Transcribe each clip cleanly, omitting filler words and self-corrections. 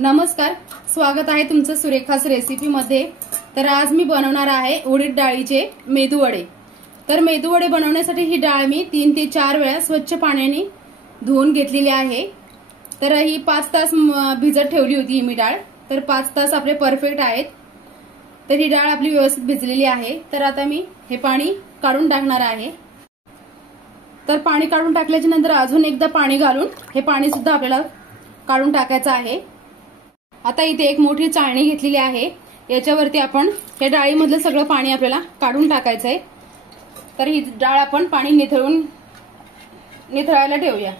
नमस्कार, स्वागत आहे तुमचं सुरेखास रेसिपी मध्ये। तर आज मी बनवणार आहे उडीद डाळीचे मेदू वडे। तर मेदू वडे बनवण्यासाठी ही डाळ मी 3 ते 4 वेळा स्वच्छ पाण्याने धुवून घेतलेली आहे। तर ही 5 तास भिजत ठेवली होती मी डाळ। तर 5 तास आपले परफेक्ट आहेत। तर ही डाळ आपली व्यवस्थित भिजलेली आहे। तर आता मी हे पाणी काढून टाकणार आहे। तर पाणी काढून टाकल्याच्या नंतर अजून एकदा पाणी घालून हे पाणी सुद्धा आपल्याला काढून टाकायचं आहे। आता इथे एक मोठी चाळणी घेतलेली आहे। याच्यावरती आपण या डाळीमधलं सगळं पाणी आपल्याला काढून टाकायचं आहे। तर ही डाळ आपण पाणी निथळायला ठेवूया।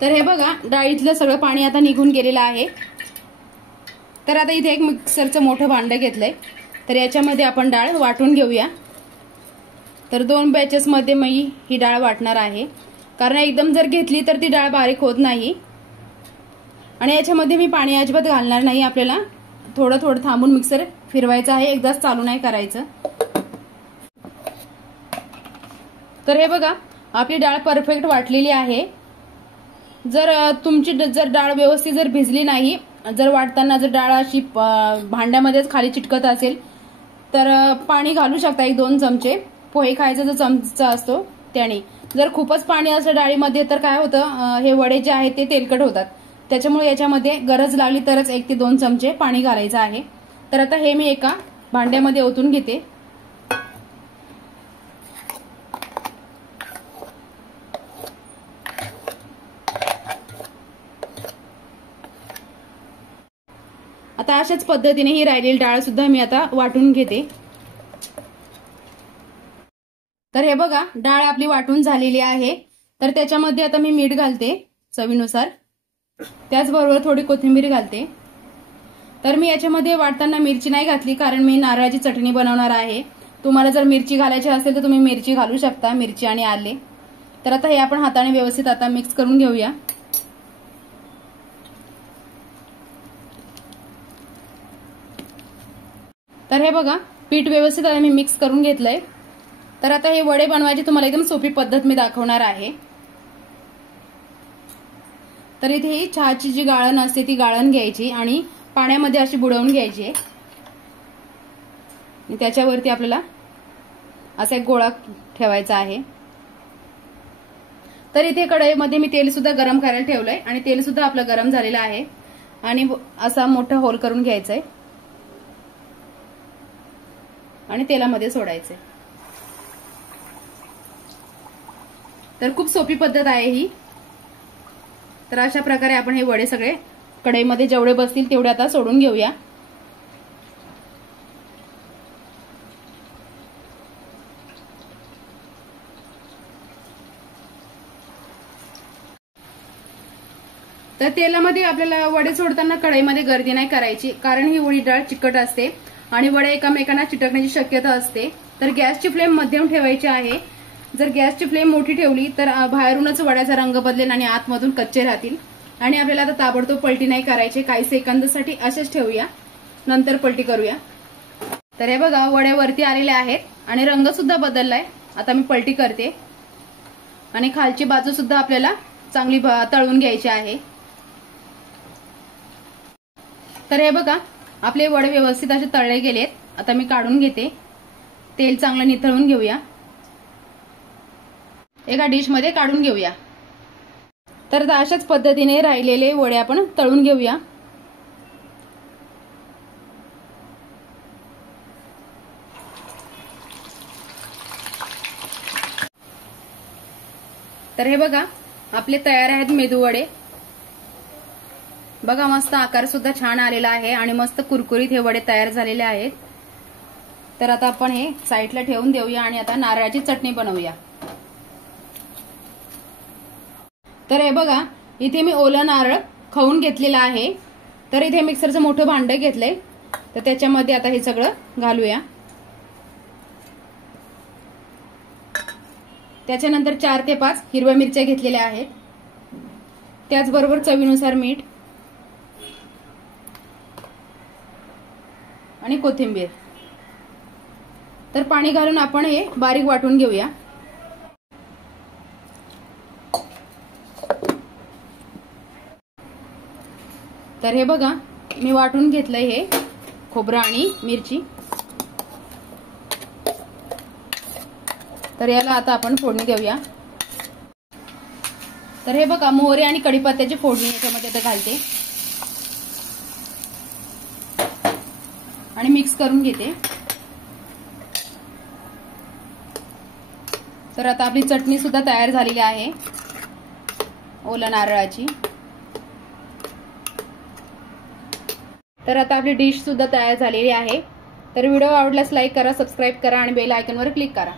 तर हे बघा, डाळीतलं सगळं पाणी आता निघून गेलेलं आहे। तर आता इथे एक मिक्सरचं मोठं भांडं घेतलंय। तर याच्यामध्ये आपण डाळ वाटून घेऊया। तर 2 बॅचेस मध्ये मी ही डाळ वाटणार आहे, कारण एकदम जर घेतली तर ती डाळ बारीक होत नाही। आणि याच्यामध्ये मी पाणी अजिबात घालणार नाही। आपल्याला थोडं थोडं थांबून मिक्सर फिरवायचं आहे, एकदाच चालू नाही करायचं। तर हे बघा, आपली डाळ परफेक्ट वाटलेली आहे। जर तुमची डाळ व्यवस्थित जर भिजली नाही, जर वाटताना जर डाळ अशी भांड्यामध्येच खाली चिटकत असेल तर पाणी घालू शकता, 1-2 चमचे। पोहे खायचा जो चमचा असतो त्याने। जर खूपच पाणी असलं डाळीमध्ये तर काय होतं, हे वडे जे आहेत ते तेलकट होतात। त्याच्यामुळे याच्यामध्ये गरज लागली तरच 1 ते 2 चमचे पाणी घालायचं आहे। तर आता हे मी एका भांड्यामध्ये ओतून घेते। आता अशाच पद्धतीने ही राहिलेली डाळ सुद्धा मी आता वाटून घेते। तर हे बघा, डाळ आपली वाटून झालेली आहे। तर त्याच्यामध्ये आता मी मीठ घालते चवीनुसार, त्याचबरोबर थोडी कोथिंबीर घालते। तर मी याच्यामध्ये वाटताना मिरची नाही घातली, कारण मी नारळाची चटणी बनवणार आहे। तुम्हाला जर मिरची घालायची असेल तर तुम्ही मिरची घालू शकता, मिरची आणि आले। तर आता हे आपण हाताने व्यवस्थित आता मिक्स करून घेऊया। तर हे बघा, पीठ व्यवस्थित आता मी मिक्स करून घेतलंय। तर आता हे वडे बनवायची तुम्हाला एकदम सोपी पद्धत मी दाखवणार आहे। तर इथे ही चहाची जी गाळण असते ती गाळण घ्यायची आणि पाण्यामध्ये अशी बुडवून घ्यायची आहे। त्याच्यावरती आपल्याला असा एक गोळा ठेवायचा आहे। तर इथे कढईमध्ये मी तेल सुद्धा गरम करायला ठेवलंय आणि तेल सुद्धा आपलं गरम झालेलं आहे। आणि असा मोठा होल करून घ्यायचाय आणि तेलामध्ये सोडायचंय। तर खूप सोपी पद्धत आहे ही। तर अशा प्रकारे आपण हे वडे सगळे कढईमध्ये जेवढे बसतील तेवढे आता सोडून घेऊया। तर तेलामध्ये आपल्याला वडे सोडताना कढईमध्ये गर्दी नाही करायची, कारण ही उडीद डाळ चिकट असते आणि वडे एकमेकांना चिटकण्याची शक्यता असते। तर गॅसची फ्लेम मध्यम ठेवायची आहे। जर गॅसची फ्लेम मोठी ठेवली तर बाहेरूनच वड्याचा रंग बदलेल आणि आतमधून कच्चे राहतील। आणि आपल्याला आता ताबडतोब पलटी नाही करायची, काही सेकंदासाठी असेच ठेवूया, नंतर पलटी करूया। तर हे बघा, वडे वरती आलेले आहेत आणि रंग सुद्धा बदललाय। आता मी पलटी करते आणि खालची बाजू सुद्धा आपल्याला चांगली तळून घ्यायची आहे। तर हे बघा, आपले वडे व्यवस्थित असे तळले गेलेत। आता मी काढून घेते, तेल चांगलं निथळून घेऊया, एका डिश मध्ये काढून घेऊया। तर अशाच पद्धतीने राहिलेले वडे आपण तळून घेऊया। तर हे बघा, आपले तयार आहेत मेदू वडे। बघा, मस्त आकार सुद्धा छान आलेला आहे आणि मस्त कुरकुरीत हे वडे तयार झालेले आहेत। तर आता आपण हे साईडला ठेवून देऊया आणि आता नारळाची चटणी बनवूया। तर हे बघा, इथे मी ओलं नारळ खवून घेतलेलं आहे। तर इथे मिक्सरचं मोठं भांडं घेतलंय। तर त्याच्यामध्ये आता हे सगळं घालूया। त्याच्यानंतर 4 ते 5 हिरव्या मिरच्या घेतलेल्या आहेत, त्याचबरोबर चवीनुसार मीठ आणि कोथिंबीर। तर पाणी घालून आपण हे बारीक वाटून घेऊया। तर हे बघा मी वाटून घेतलंय हे खोबरं आणि मिरची। तर याला आता आपण फोडणी देऊया। तर हे बघा मोहरी आणि कढीपत्त्याची फोडणी याच्यामध्ये आता घालते आणि मिक्स करून घेते। तर आता आपली चटणी सुद्धा तयार झालेली आहे ओल्या नारळाची। तर आता आपली डिश सुद्धा तयार झालेली आहे। तर व्हिडिओ आवडल्यास लाईक करा, सबस्क्राईब करा आणि बेल आयकॉनवर क्लिक करा।